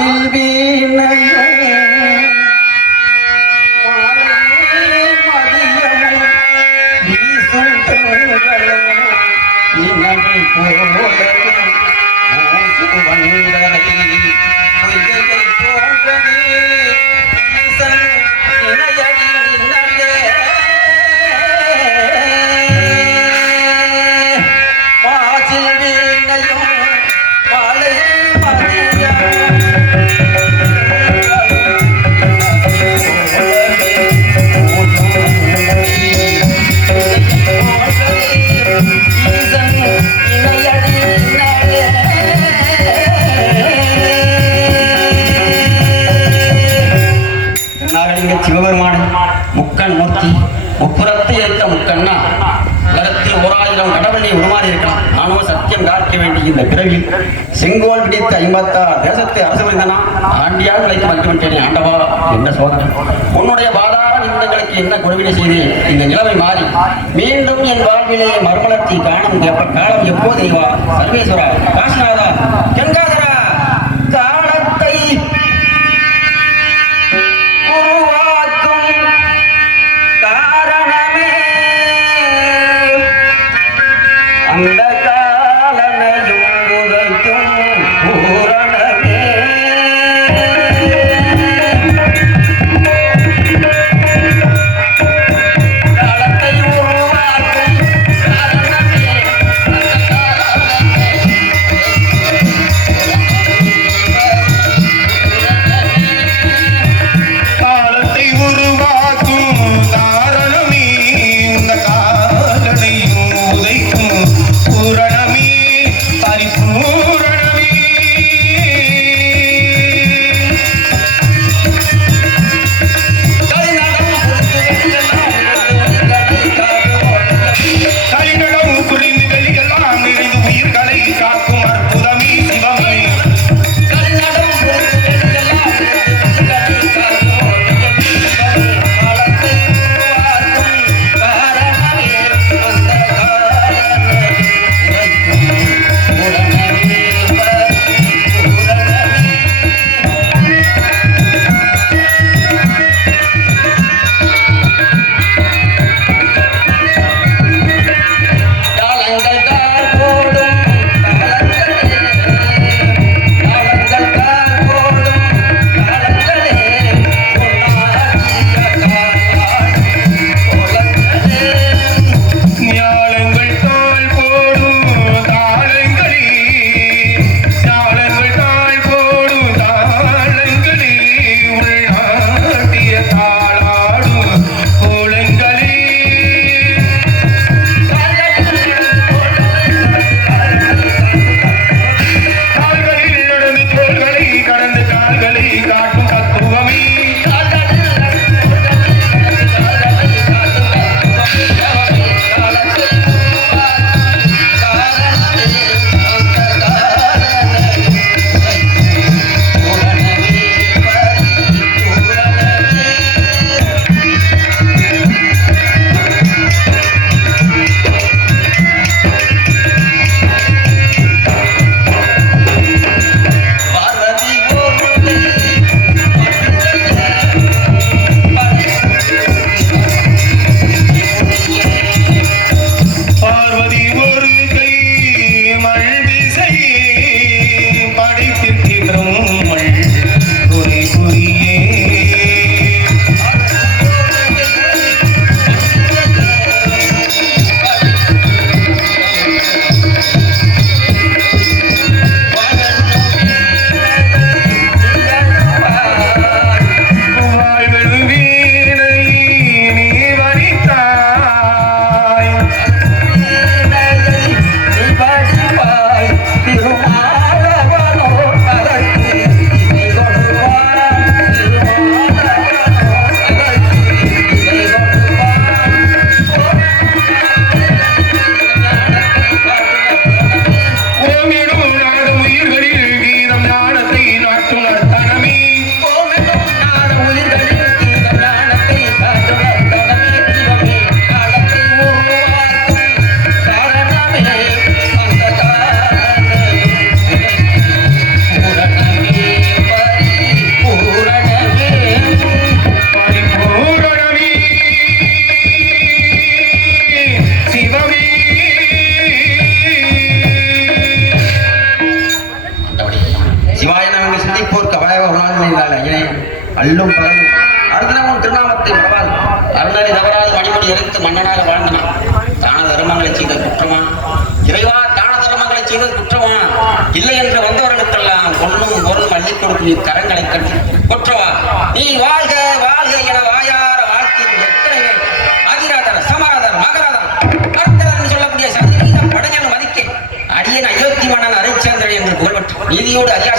সিলবি নাই உப்புறத்து மூர்த்தி ஏற்ற முக்கண்ணா உலகத்தில் ஓராயிரம் கடவுளை உருமாறி இருக்கலாம் நானும் சத்தியம் காக்க வேண்டிய இந்த பிறவில் செங்கோல் பிடித்த ஐம்பத்தாறு தேசத்தை அரசு புரிந்தனா? ஆண்டியாக நிலைக்கு வந்துவிட்டேனே ஆண்டவா என்ன சோதனை. உன்னுடைய பாதார விந்தங்களுக்கு என்ன குழுவினை செய்து? இந்த நிலைமை மாறி. மீண்டும் என் வாழ்விலே மறுமலர்ச்சி காணும் காலம் எப்போது நீவா சர்வேஸ்வரா காசிநாதா கங்காதரா அள்ளும் பலனும். அருந்தனமும் திருநாமத்தை மறவாது அருந்தறி தவறாது மணிமணி எரித்து மன்னனாக வாழ்ந்தனான். தான தர்மங்களை செய்த குற்றமா? இறைவா தான தர்மங்களை செய்தது குற்றமா? இல்லை என்று வந்தவர்களுக்கெல்லாம் பொண்ணும் பொருள் அள்ளி கொடுக்கும் கரங்களை கட்டி குற்றவா? நீ வாழ்க வாழ்க என வாயார வாழ்த்தி எத்தனை அதிராதர் சமராதர் மகராதர். சொல்லக்கூடிய சதவீத படைஞர் மதிக்க. அடியன் அயோத்தி மன்னன் அரைச்சந்திரன் என்று புகழ்பெற்ற நீதியோடு அறிய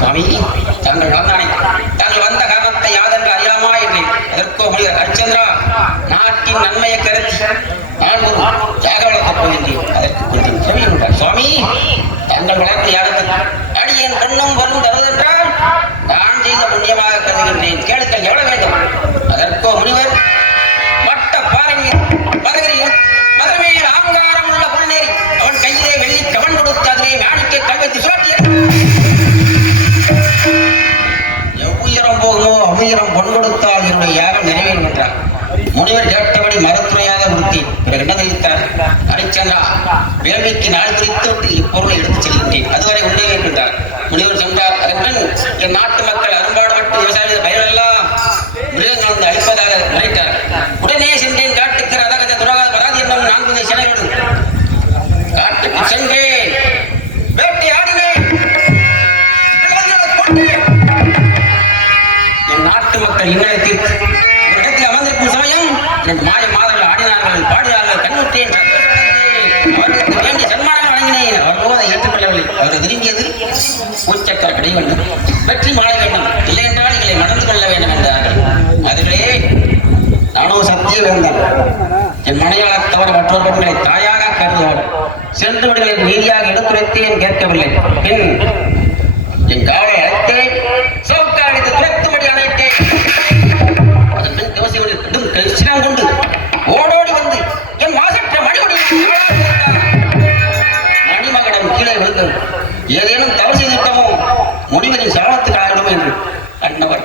சுவாமி தாங்கள் வந்தானே தாங்கள் வந்த காரணத்தை யாதென்று அறியாமா என்றேன் அதற்கோ மொழியர் ஹரிச்சந்திரா நாட்டின் நன்மையை கருதி நான் ஒரு யாக வளர்க்கப் போகின்றேன் அதற்கு கொஞ்சம் செவியுங்கள் சுவாமி தாங்கள் வளர்த்த யாகத்தில் அடியேன் பொண்ணும் வரும் தருவதென்றால் நான் செய்த புண்ணியமாக கருதுகின்றேன். கேளுக்கள் எவ்வளவு வேண்டும்? முனிவர் கேட்டபடி மறுத்துறையாக உறுத்தி பிறகு என்ன தெரிவித்தார்? ஹரிச்சந்திரா வேள்விக்கு நாள் குறித்து இப்பொருளை எடுத்துச் செல்கின்றேன். அதுவரை உண்டே இருக்கின்றார் முனிவர் சொன்னார் அதற்கு என் நாட்டு பூச்சக்கர கடை வேண்டும் வெற்றி மாலை வேண்டும் இல்லை என்றால் எங்களை மணந்து கொள்ள வேண்டும் என்றார்கள் அதுகளே நானும் சத்திய வேந்தன் என் மனையாளர் தவிர மற்றொரு தாயாக கருதுவாள் சென்று விடுகளை நீதியாக எடுத்துரைத்தேன் கேட்கவில்லை. பின் என் காவலை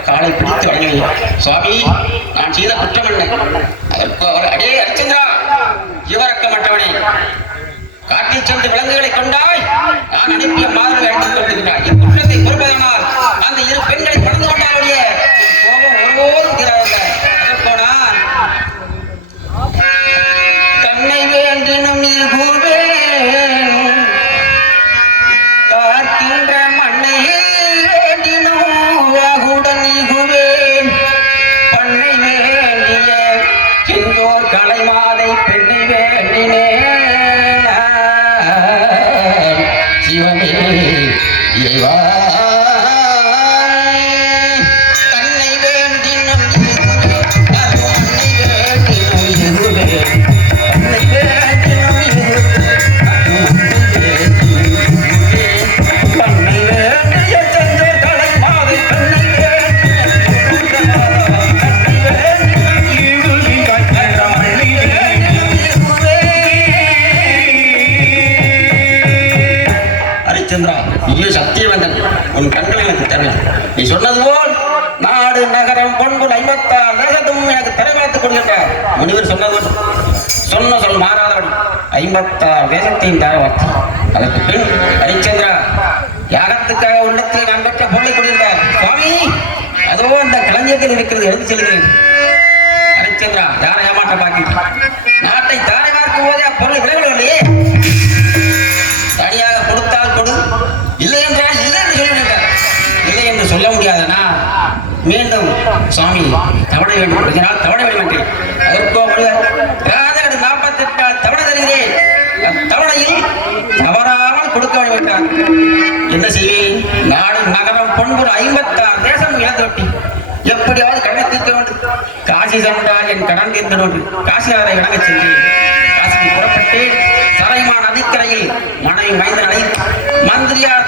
காலை பிடித்து வணங்குகிறார். சுவாமி நான் செய்த குற்றம் என்ன? அடே அரிச்சந்திரா இவரக்கமற்றவனே காட்டில் சென்று விலங்குகளை கொண்டாய் நான் அனுப்பிய மாதிரி அழைத்துக் கொண்டிருக்கிறாய் இக்குற்றத்தை பொறுப்பதனால் அந்த இரு பெண்களை சொன்னது சொன்ன சொல் மாறாதவன். ஐம்பத்தாறு தேசத்தையும் தாழ்வார்த்தி அதற்கு பின் ஹரிச்சந்திரா யாகத்துக்காக உள்ளத்தில் நான் பெற்ற பொருளை கொண்டிருந்தார் சுவாமி அதோ அந்த களஞ்சியத்தில் இருக்கிறது எழுந்து செல்கிறேன். ஹரிச்சந்திரா யாரை ஏமாற்ற பார்க்கின்றார் வேண்டும் சுவாமி தவணை வேண்டும். இதனால் தவணை வேண்டும் அதற்கோ முனிவர் ராஜகடு நாற்பத்தி எட்டால் தவணை தருகிறேன். அத்தவணையில் தவறாமல் கொடுக்க வேண்டும் என்ன செய்வேன் நாடு நகரம் பொன்புற ஐம்பத்தாறு தேசம் இழந்தொட்டி எப்படியாவது கடனை தீர்க்க வேண்டும். காசி சென்றால் என் கடன் தீர்ந்து நோட்டு காசி அவரை வணங்கச் சென்றேன். காசிக்கு புறப்பட்டு சரைமா நதிக்கரையில் மனைவி மைந்தனை மந்திரியார்